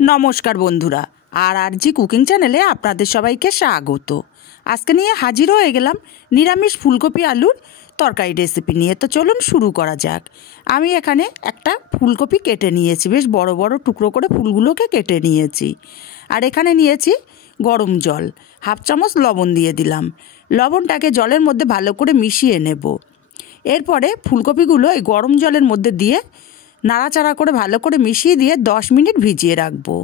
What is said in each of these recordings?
নমস্কার বন্ধুরা, আর জি কুকিং চ্যানেলে আপনাদের সবাইকে স্বাগত। আজকে নিয়ে হাজির হয়ে গেলাম নিরামিষ ফুলকপি আলুর তরকারি রেসিপি নিয়ে। তো চলুন শুরু করা যাক। আমি এখানে একটা ফুলকপি কেটে নিয়েছি, বেশ বড় বড় টুকরো করে ফুলগুলোকে কেটে নিয়েছি। আর এখানে নিয়েছি গরম জল, হাফ চামচ লবণ দিয়ে দিলাম। লবণটাকে জলের মধ্যে ভালো করে মিশিয়ে নেব। এরপরে ফুলকপিগুলো এই গরম জলের মধ্যে দিয়ে নাড়াচাড়া করে ভালো করে মিশিয়ে দিয়ে 10 মিনিট ভিজিয়ে রাখবো।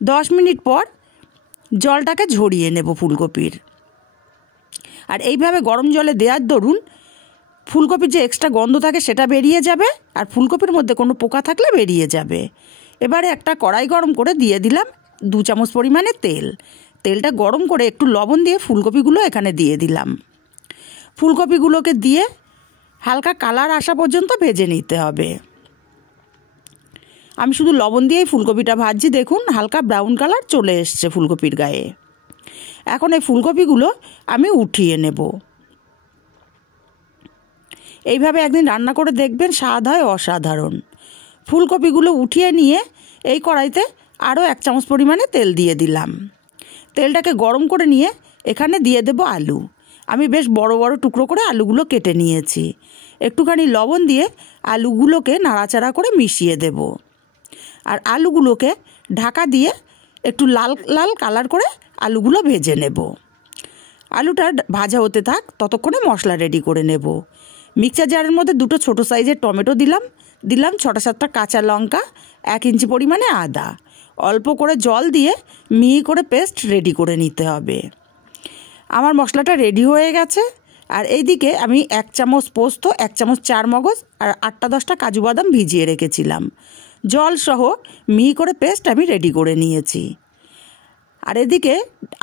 10 মিনিট পর জলটাকে ঝরিয়ে নেব ফুলকপির। আর এইভাবে গরম জলে দেওয়ার দরুন ফুলকপির যে এক্সট্রা গন্ধ থাকে সেটা বেরিয়ে যাবে, আর ফুলকপির মধ্যে কোনো পোকা থাকলে বেরিয়ে যাবে। এবারে একটা কড়াই গরম করে দিয়ে দিলাম 2 চামচ পরিমাণে তেল। তেলটা গরম করে একটু লবণ দিয়ে ফুলকপিগুলো এখানে দিয়ে দিলাম। ফুলকপিগুলোকে দিয়ে হালকা কালার আসা পর্যন্ত ভেজে নিতে হবে। আমি শুধু লবণ দিয়েই ফুলকপিটা ভাজছি, দেখুন হালকা ব্রাউন কালার চলে এসছে ফুলকপির গায়ে। এখন এই ফুলকপিগুলো আমি উঠিয়ে নেব। এইভাবে একদিন রান্না করে দেখবেন, স্বাদ হয় অসাধারণ। ফুলকপিগুলো উঠিয়ে নিয়ে এই কড়াইতে আরও 1 চামচ পরিমাণে তেল দিয়ে দিলাম। তেলটাকে গরম করে নিয়ে এখানে দিয়ে দেব আলু। আমি বেশ বড় বড় টুকরো করে আলুগুলো কেটে নিয়েছি। একটুখানি লবণ দিয়ে আলুগুলোকে নাড়াচাড়া করে মিশিয়ে দেব। আর আলুগুলোকে ঢাকা দিয়ে একটু লাল লাল কালার করে আলুগুলো ভেজে নেব। আলুটা ভাজা হতে থাক, ততক্ষণে মশলা রেডি করে নেব। মিক্সার জারের মধ্যে 2টো ছোটো সাইজের টমেটো দিলাম 6-7টা কাঁচা লঙ্কা, 1 ইঞ্চি পরিমাণে আদা। অল্প করে জল দিয়ে মিহি করে পেস্ট রেডি করে নিতে হবে। আমার মশলাটা রেডি হয়ে গেছে। আর এইদিকে আমি 1 চামচ পোস্ত, 1 চামচ চারমগজ আর 8-10টা কাজু বাদাম ভিজিয়ে রেখেছিলাম। জল সহ মিহি করে পেস্ট আমি রেডি করে নিয়েছি। আর এদিকে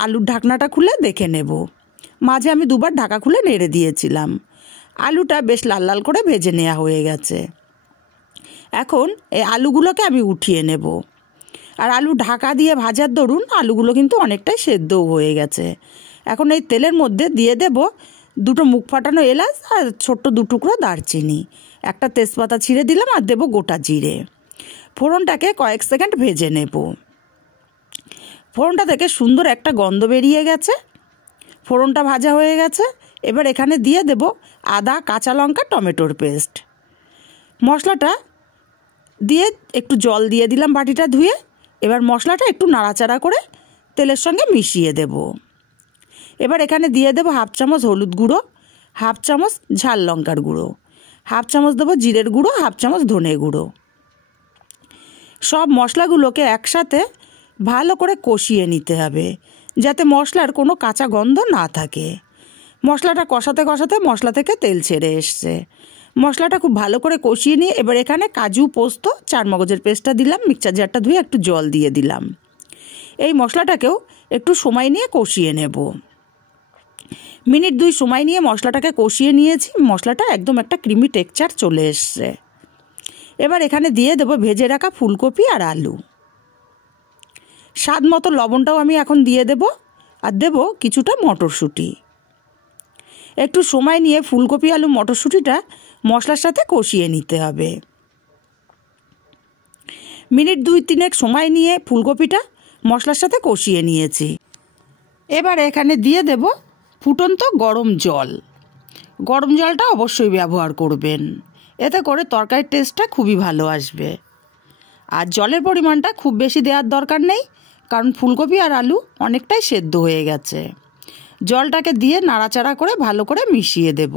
আলুর ঢাকনাটা খুলে দেখে নেব। মাঝে আমি 2বার ঢাকা খুলে নেড়ে দিয়েছিলাম। আলুটা বেশ লাল লাল করে ভেজে নেওয়া হয়ে গেছে। এখন এই আলুগুলোকে আমি উঠিয়ে নেব। আর আলু ঢাকা দিয়ে ভাজার দরুন আলুগুলো কিন্তু অনেকটাই সেদ্ধও হয়ে গেছে। এখন এই তেলের মধ্যে দিয়ে দেব 2টো মুখ ফাটানো এলাচ আর ছোট্ট 2 টুকরো দারচিনি, একটা তেজপাতা ছিঁড়ে দিলাম, আর দেব গোটা জিরে। ফোড়নটাকে কয়েক সেকেন্ড ভেজে নেব। ফোড়নটা থেকে সুন্দর একটা গন্ধ বেরিয়ে গেছে, ফোড়নটা ভাজা হয়ে গেছে। এবার এখানে দিয়ে দেব আদা, কাঁচা লঙ্কা, টমেটোর পেস্ট। মশলাটা দিয়ে একটু জল দিয়ে দিলাম বাটিটা ধুয়ে। এবার মশলাটা একটু নাড়াচাড়া করে তেলের সঙ্গে মিশিয়ে দেব। এবার এখানে দিয়ে দেব হাফ চামচ হলুদ গুঁড়ো, হাফ চামচ ঝাল লঙ্কার গুঁড়ো, হাফ চামচ দেবো জিরের গুঁড়ো, হাফ চামচ ধনে গুঁড়ো। সব মশলাগুলোকে একসাথে ভালো করে কষিয়ে নিতে হবে, যাতে মশলার কোনো কাঁচা গন্ধ না থাকে। মশলাটা কষাতে কষাতে মশলা থেকে তেল ছেড়ে এসছে। মশলাটা খুব ভালো করে কষিয়ে নিয়ে এবার এখানে কাজু, পোস্ত, চারমগজের পেস্টটা দিলাম, মিক্সচার জারটা ধুয়ে একটু জল দিয়ে দিলাম। এই মশলাটাকেও একটু সময় নিয়ে কষিয়ে নেব। মিনিট 2 সময় নিয়ে মশলাটাকে কষিয়ে নিয়েছি। মশলাটা একদম একটা ক্রিমি টেক্সচার চলে এসছে। এবার এখানে দিয়ে দেব ভেজে রাখা ফুলকপি আর আলু। স্বাদ মতো লবণটাও আমি এখন দিয়ে দেব, আর দেব কিছুটা মটরশুঁটি। একটু সময় নিয়ে ফুলকপি, আলু, মটরশুঁটিটা মশলার সাথে কষিয়ে নিতে হবে। মিনিট 2-3 সময় নিয়ে ফুলকপিটা মশলার সাথে কষিয়ে নিয়েছি। এবার এখানে দিয়ে দেব ফুটন্ত গরম জল। গরম জলটা অবশ্যই ব্যবহার করবেন, এতে করে তরকারির টেস্টটা খুবই ভালো আসবে। আর জলের পরিমাণটা খুব বেশি দেওয়ার দরকার নেই, কারণ ফুলকপি আর আলু অনেকটাই সেদ্ধ হয়ে গেছে। জলটাকে দিয়ে নাড়াচাড়া করে ভালো করে মিশিয়ে দেব।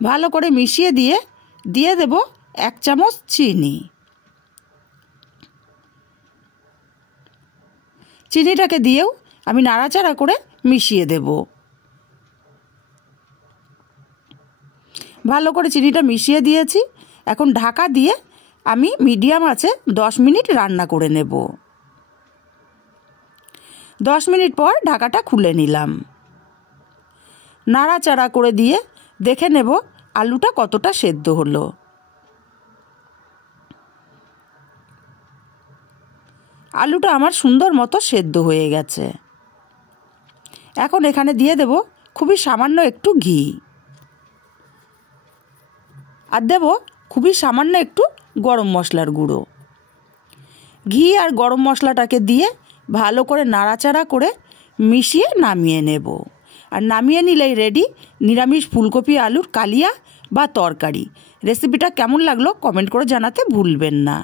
ভালো করে মিশিয়ে দিয়ে দেব 1 চামচ চিনি। চিনিটাকে দিয়েও আমি নাড়াচাড়া করে মিশিয়ে দেব। ভালো করে চিনিটা মিশিয়ে দিয়েছি। এখন ঢাকা দিয়ে আমি মিডিয়াম আঁচে 10 মিনিট রান্না করে নেব। 10 মিনিট পর ঢাকাটা খুলে নিলাম। নাড়াচাড়া করে দিয়ে দেখে নেব আলুটা কতটা সেদ্ধ হলো। আলুটা আমার সুন্দর মতো সেদ্ধ হয়ে গেছে। এখন এখানে দিয়ে দেব খুবই সামান্য একটু ঘি, আর দেব খুবই সামান্য একটু গরম মশলার গুঁড়ো। ঘি আর গরম মশলাটাকে দিয়ে ভালো করে নাড়াচাড়া করে মিশিয়ে নামিয়ে নেব। আর নামিয়ে নিলেই রেডি নিরামিষ ফুলকপি আলুর কালিয়া বা তরকারি। রেসিপিটা কেমন লাগলো কমেন্ট করে জানাতে ভুলবেন না।